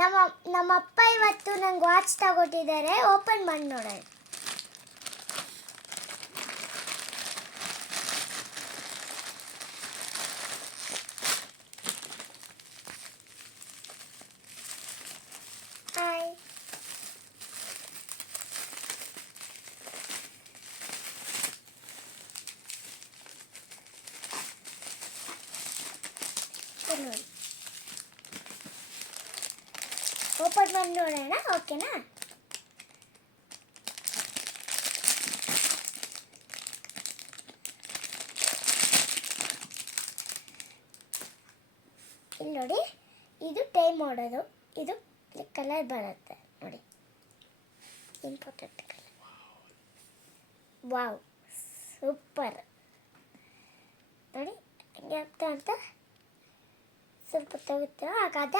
ನಮ್ಮ ನಮ್ಮಪ್ಪ ಇವತ್ತು ನಂಗೆ ವಾಚ್ ತಗೊಟ್ಟಿದ್ದಾರೆ. ಓಪನ್ ಮಾಡಿ ನೋಡೋಣ. ಹಾಯ್. ನೋಡಿ, ಓಪನ್ ಮಾಡಿ ನೋಡೋಣ. ಓಕೆನಾ? ಇಲ್ಲಿ ನೋಡಿ, ಇದು ಟೈಮ್ ಮಾಡೋದು. ಇದು ಕಲರ್ ಬರುತ್ತೆ ನೋಡಿ, ಇಂಪಾರ್ಟೆಂಟ್ ಕಲರ್. Wow, super. ನೋಡಿ ಹೆಂಗೆ ಆಗ್ತಾ ಅಂತ ಸ್ವಲ್ಪ ತಗೋತೀರಾ. ಹಾಗಾದ